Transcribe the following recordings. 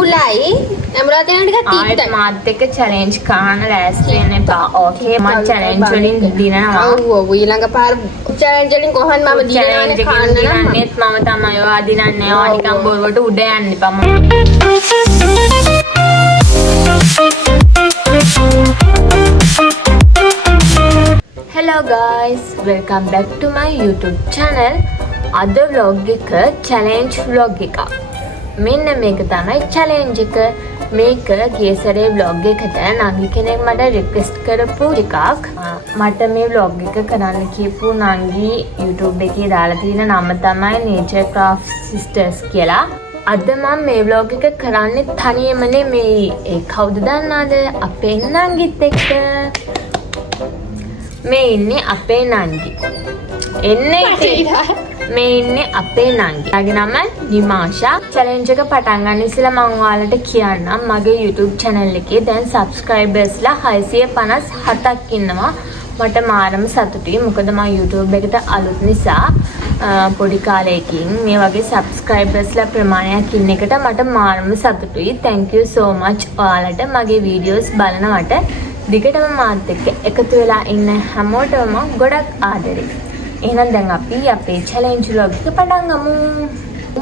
උලයි අමරාට යන ටිකක් තීත්තයි. මාත් එක්ක චැලෙන්ජ් කරන්න ලෑස්ති වෙන්න එපා. ඕකේ මම චැලෙන්ජ් වලින් දිනනවා. ඔව් ඊළඟ පාර චැලෙන්ජ් වලින් කොහොමද මම දිනවන්නේ කාන්න නම් දිනන්නේත් මම තමයි. ඔයා දිනන්නේ. ඔයා නිකන් බොරුවට උඩ යන්න එපා. Hello guys, welcome back to my YouTube channel. අද vlog එක challenge vlog එකක්. මෙන්න මේක තමයි challenge එක. මේක ගිය සැරේ vlog එකට නංගි කෙනෙක් මට request කරපු එකක්. මට මේ vlog එක කරන්න කියපු නංගි YouTube එකේ දාලා තියෙන නම තමයි Nature Craft Sisters කියලා. අද මම මේ vlog එක කරන්නේ තනියම නෙමෙයි. ඒ කවුද දන්නවද? අපේ නංගිත් එක්ක. මේ ඉන්නේ අපේ නංගි. මේ ඉන්නේ අපේ නංගි. යාගේ නම නිමාෂා. චැලෙන්ජ් එක පටන් ගන්න ඉස්සෙල්ලා මම ඔයාලට කියන්නම් මගේ YouTube channel එකේ දැන් subscribersලා 657ක් ඉන්නවා. මට මාරම සතුටුයි. මොකද මම YouTube එකට අලුත් නිසා පොඩි කාලයකින් මේ වගේ subscribersලා ප්‍රමාණයක් ඉන්න එකට මට මාරම සතුටුයි. Thank you so much ඔයාලට මගේ videos බලනවට. දිගටම මාත් එක්ක එකතු වෙලා ඉන්න හැමෝටම ගොඩක් ආදරේ. එහෙනම් දැන් අපි අපේ challenge vlog එක පටන් ගමු.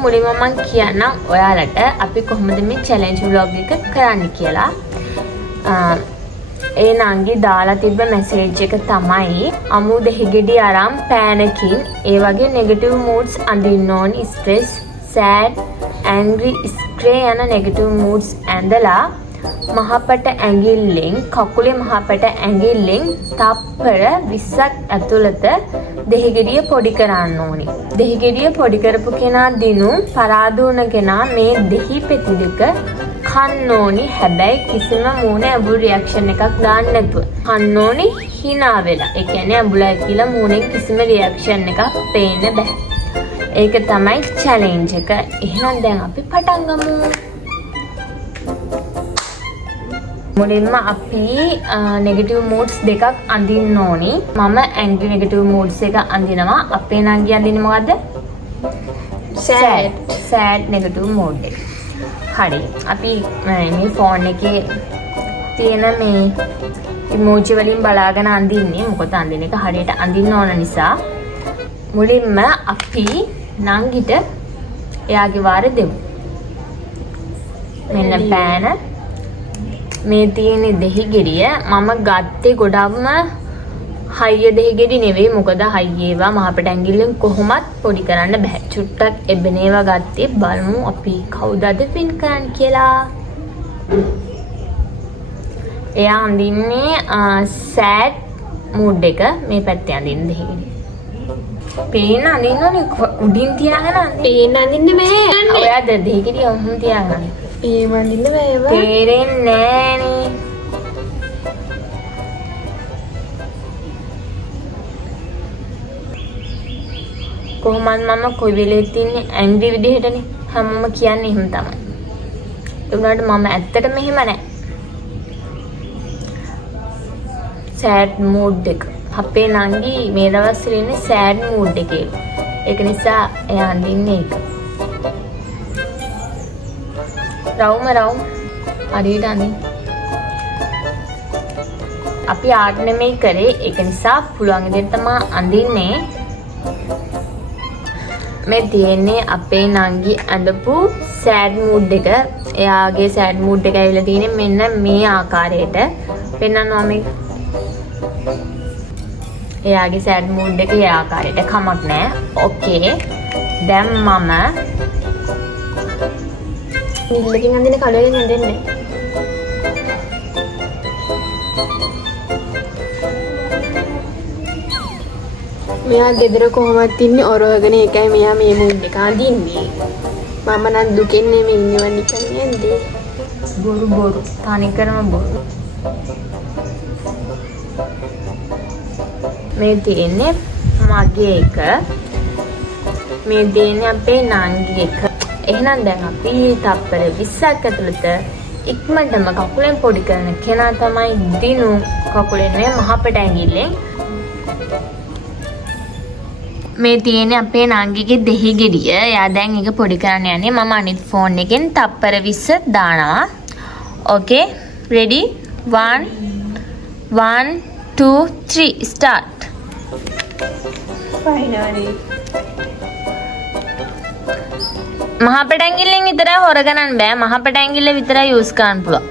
මුලින්ම මම කියන්නම් ඔයාලට අපි කොහොමද මේ challenge vlog එක කරන්න කියලා. ඒ නංගි දාලා තිබ්බ message එක තමයි අමු දෙහිගෙඩි අරන් පෑනකින් ඒ වගේ negative moods අඳින්න ඕනි. stress, sad, angry, stray යන negative moods ඇඳලා මහපට ඇඟිල්ලෙන් කකුලේ මහපට ඇඟිල්ලෙන් තප්පර 20ක් ඇතුළත දෙහිගෙඩිය පොඩි කරන්න ඕනි. දෙහිගෙඩිය පොඩි කරපු කෙනා දිනු පරාද වුණ කෙනා මේ දෙහි පෙති දෙක කන්න ඕනි. හැබැයි කිසිම මූණේ අඹුල් රියැක්ෂන් එකක් දාන්න නැතුව. කන්න ඕනි hina වෙලා. ඒ කියන්නේ අඹුලයි කියලා මූණෙන් කිසිම රියැක්ෂන් එකක් පේන්න බෑ. ඒක තමයි challenge එක. එහෙනම් දැන් අපි පටන් ගමු. මුලින්ම අපි negative moods දෙකක් අඳින්න ඕනි. මම angry negative moods එක අඳිනවා. අපේ නංගි අඳින්නේ මොකද්ද? sad negative mood එක. හරි. අපි මේ ෆෝන් එකේ තියෙන මේ emoji වලින් බලාගෙන අඳින්නේ. මොකද අඳින එක හරියට අඳින්න ඕන නිසා. මුලින්ම අපි නංගිට එයාගේ වාරේ දෙමු. මෙන්න පෑන මේ තියෙන දෙහිගෙඩිය මම ගත්තේ ගොඩක්ම හයිය දෙහිගෙඩි නෙවෙයි. මොකද හයිය ඒවා මහපට ඇඟිල්ලෙන් කොහොමත් පොඩි කරන්න බෑ. චුට්ටක් එබෙන ඒවා ගත්තේ. බලමු අපි කවුද අද පින් කරන්න කියලා. එයා අඳින්නේ sad mood එක. මේ පැත්තේ අඳින්න දෙහිගෙඩි. පේන අඳින්නනේ උඩින් තියාගෙන පේන්න අඳින්න බෑ. ඔයා දෙහිගෙඩි ඔහොම තියාගන්න. ඒ මන්දින්න බෑ. තේරෙන්නේ නෑනේ. කොහොමද මම කොයි වෙලෙත් ඉන්නේ ඇන්ග්‍රි විදිහටනේ. හැමෝම කියන්නේ එහෙම තමයි. ඒ වුණාට මම ඇත්තටම එහෙම නෑ. sad mood එක. අපේ නංගි මේ දවස්වල ඉන්නේ sad mood එකේ. ඒක නිසා එයා අඳින්නේ ඒක. රවුම හරියට අඳින්න. අපි ආර්ට් නෙමෙයි කරේ. ඒක නිසා පුළුවන් විදිහට තමයි අඳින්නේ. මේ තියෙන්නේ අපේ නංගි අඳපු sad mood එක. එයාගේ sad mood එක ඇවිල්ලා තියෙන්නේ මෙන්න මේ ආකාරයට. පෙන්නනවා මේක. එයාගේ sad mood එක ඒ ආකාරයට කමක් නැහැ. ඕකේ. දැන් මම නිල්ලකින් අඳින කලරෙන් අඳින්නේ. මෙයා ගෙදර කොහොමද ඉන්නේ ඔරවගෙන එකයි මෙයා මේ mood එක අඳින්නේ. මම නම් දුකෙන් නෙමෙයි ඉන්නව නිකන් යන්නේ. බොරු තනිකරම බොරු. මේ තියෙන්නේ මගේ එක. මේ තියෙන්නේ අපේ නංගි එක. එහෙනම් දැන් අපි තප්පර 20ක් ඇතුළත ඉක්මනටම කකුලෙන් පොඩි කරන කෙනා තමයි දිනු. කකුලෙන් නේ මහපට ඇඟිල්ලෙන් මේ තියෙන්නේ අපේ නංගිගේ දෙහි ගෙඩිය. එයා දැන් ඒක පොඩි කරන්න යන්නේ. මම අනිත් ෆෝන් එකෙන් තප්පර 20 දානවා. ඕකේ ready 1 2 3 start. finally මහ පටැංගිල්ලෙන් විතරයි හොර ගණන් බෑ. මහ පටැංගිල්ල විතරයි යූස් කරන්න පුළුවන්.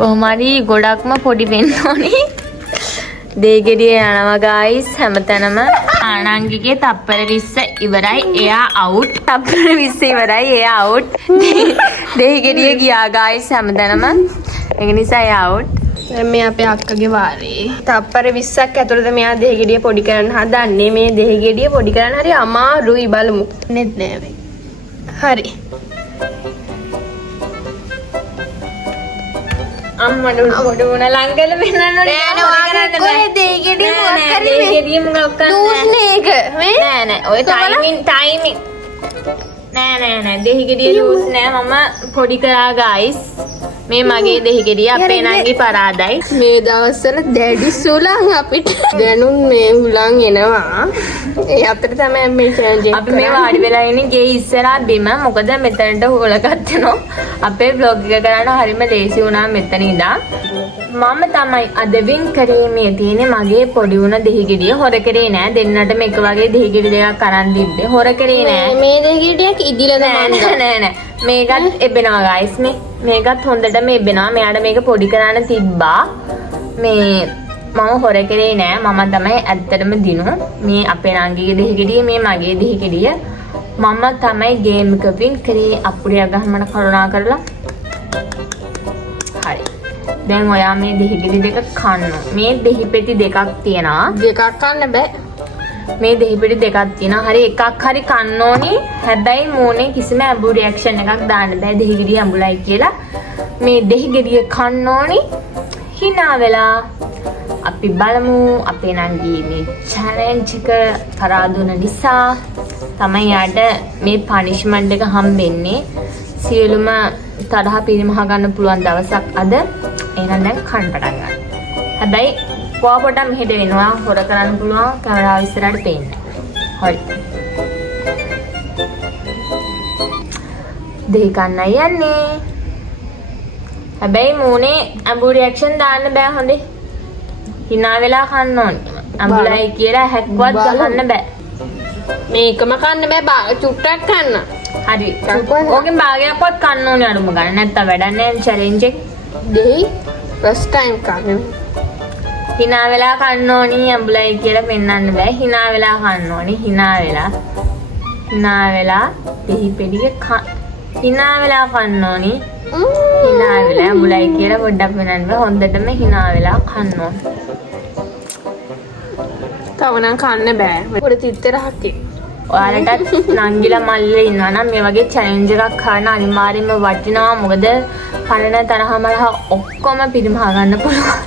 කොහොම හරි ගොඩක්ම පොඩි වෙන්න ඕනේ. දෙහිගෙඩිය යනවා guys හැමතැනම. ආනංගිගේ තප්පර 20 ඉවරයි. එයා out. තප්පර 20 ඉවරයි. එයා out. දෙහිගෙඩිය ගියා guys හැමතැනම. ඒක නිසා එයා out. දැන් මේ අපේ අක්කගේ වාරේ. තප්පර 20ක් ඇතුළත මෙයා දෙහිගෙඩිය පොඩි කරන්න හදන්නේ. මේ දෙහිගෙඩිය පොඩි කරන්න හරි අමාරුයි බලමු. නෙත් නෑ මේ. හරි. අම්මඩ පොඩි උන ලංගල වෙන්නන්න ඕනේ. නෑ නෑ ඔය දෙහිගෙඩිය මොකක් කරේ මේ? දෙහිගෙඩිය මොකක් කරන්නේ? ලූස්නේ ඒක. මේ නෑ නෑ ඔය ටයිමින් නෑ දෙහිගෙඩිය ලූස් නෑ. මම පොඩි කරා guys. මේ මගේ දෙහිගෙඩිය අපේ නංගි පරාදයි. මේ දවස්වල දැඩි සුළං අපිට දැනුන් මේ හුලං එනවා. ඒ අතර තමයි මේ challenge එක. අපි මේ වාඩි වෙලා ඉන්නේ ගේ ඉස්සරහා බිම. මොකද මෙතනට හොලගත් වෙනවා. අපේ vlog එක කරන්න හරිම ලේසි වුණා මෙතන ඉඳන්. මම තමයි අද වින් කරීමේ තියෙන්නේ මගේ පොඩි උන දෙහිගෙඩිය. හොර කරේ නෑ. දෙන්නටම එක වගේ දෙහිගෙඩි දෙකක් අරන් දිද්දේ. හොර කරේ නෑ. මේ දෙහිගෙඩියක් ඉදිලා නෑ. මේකත් එබෙනවා guys. මේකත් හොඳටම එබෙනවා. මෙයාට මේක පොඩි කරන්න තිබ්බා. මේ මම හොර කරේ නෑ. මම තමයි ඇත්තටම දිනු. මේ අපේ නංගිගේ දෙහිගෙඩිය මේ මගේ දෙහිගෙඩිය. මම තමයි ගේම් එක වින් කරේ. අපුඩිය ගහමන කරුණා කරලා. හරි. දැන් ඔයා මේ දෙහිගෙඩි දෙක කන්න. මේ දෙහි පෙති දෙකක් තියෙනවා. දෙකක් කන්න බෑ. මේ දෙහිපිටි දෙකක් තියෙනවා. හරි එකක් හරි කන්න ඕනි. හැබැයි මූණේ කිසිම ඇඹු රියැක්ෂන් එකක් දාන්න බෑ. දෙහිගෙඩිය අඹුලයි කියලා. මේ දෙහිගෙඩිය කන්න ඕනි. hina වෙලා අපි බලමු අපේ නංගි මේ challenge එක පරාදුන නිසා තමයි යාට මේ punishment එක හම්බෙන්නේ. සියලුම තරහ පිරිමහ ගන්න පුළුවන් දවසක් අද. එහෙනම් දැන් කන්න පටන් ගන්න. හැබැයි පොපොට මෙහෙට වෙනවා හොර කරන්න පුළුවන් කැමරාව ඉස්සරහට පේන්න. හරි. දෙහි කන්නයි යන්නේ. හැබැයි මූණේ අඹු රියැක්ෂන් දාන්න බෑ හොඳේ. hina වෙලා කන්න ඕනේ. අඹුලයි කියලා හැක්වත් ගහන්න බෑ. මේකම කන්න බෑ චුට්ටක් කන්න. හරි. ඕකෙන් භාගයක්වත් කන්න ඕනේ අරුම ගන්න. නැත්තම් වැඩක් නැහැ challenge එක. දෙහි first time කන්න. hina වෙලා කන්න ඕනි අඹුලයි කියලා පෙන්වන්න බෑ. hina වෙලා කන්න ඕනි. hina වෙලා දෙහි පෙඩිය hina වෙලා කන්න ඕනි. hina වෙලා අඹුලයි කියලා පොඩ්ඩක් පෙන්වන්න බෑ. හොඳටම hina වෙලා කන්න ඕනි. තව නම් කන්න බෑ. පොඩි තිත්තරහක් එක්ක. ඔයාලටත් නංගිලා මල්ලේ ඉන්නවා නම් මේ වගේ challenge එකක් කරන්න අනිවාර්යෙන්ම වටිනවා. මොකද පරණ තරහමලහ ඔක්කොම පිරිමහ ගන්න පුළුවන්.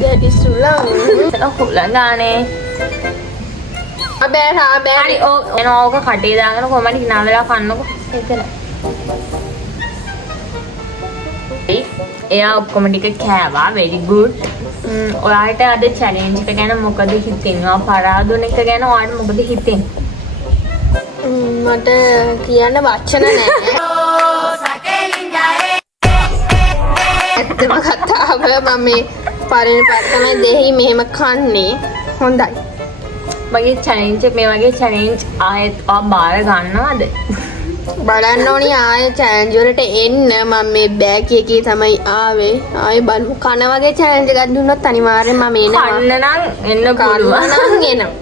දැඩි සුළං. හුලඟානේ. බෑ. හරි ඕක කටේ දාගෙන කොහමද hina වෙලා කන්නකො. එතන. එයා ඔක්කොම ටික කෑවා. very good. ඔයාලට අද challenge එක ගැන මොකද හිතෙන්නේ? පරාදුන එක ගැන ඔයාලට මොකද හිතෙන්නේ? මට කියන්න වචන නැහැ. ඇත්තම කතාව මම මේ පරිණ පැත්තම දෙහි මෙහෙම කන්නේ. හොඳයි. මගේ challenge මේ වගේ challenge ආයෙත් බාර ගන්නවද? බලන්න ඕනි ආයෙ challenge වලට එන්න. මම මේ බෑ කී තමයි ආවේ. ආයෙ බලමු. කන වගේ challenge එකක් දුන්නොත් අනිවාර්යෙන් මම එනවා. කන්න නම් එන්න පුළුවන්. කන්න නම් එනවා.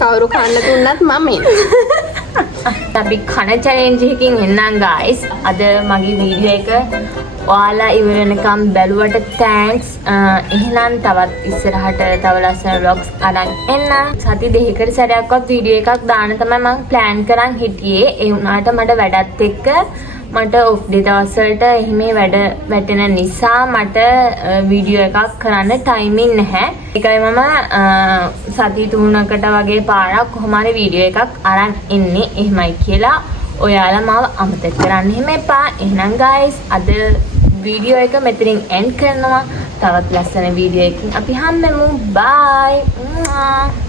කවුරු කන්න දුන්නත් මම එනවා. අපි කන challenge එකකින් එන්නම් guys. අද මගේ වීඩියෝ එක ඔයාලා ඉවර වෙනකම් බැලුවට thanks. එහෙනම් තවත් ඉස්සරහට තව ලස්සන vlogs අරන් එන්න. සති දෙකකට සැරයක්වත් වීඩියෝ එකක් දාන්න තමයි මම plan කරන් හිටියේ. ඒ වුණාට මට වැඩත් එක්ක මට off day දවස් වලට එහිමේ වැඩ වැටෙන නිසා මට වීඩියෝ එකක් කරන්න timing නැහැ. ඒකයි මම සති 3කට වගේ පාරක් කොහොම හරි වීඩියෝ එකක් අරන් එන්නේ. එහෙමයි කියලා ඔයාලා මාව අමතක කරන්න එහෙම එපා. එහෙනම් guys අද වීඩියෝ එක මෙතනින් end කරනවා. තවත් ලස්සන වීඩියෝ එකකින් අපි හම්බෙමු. බයි.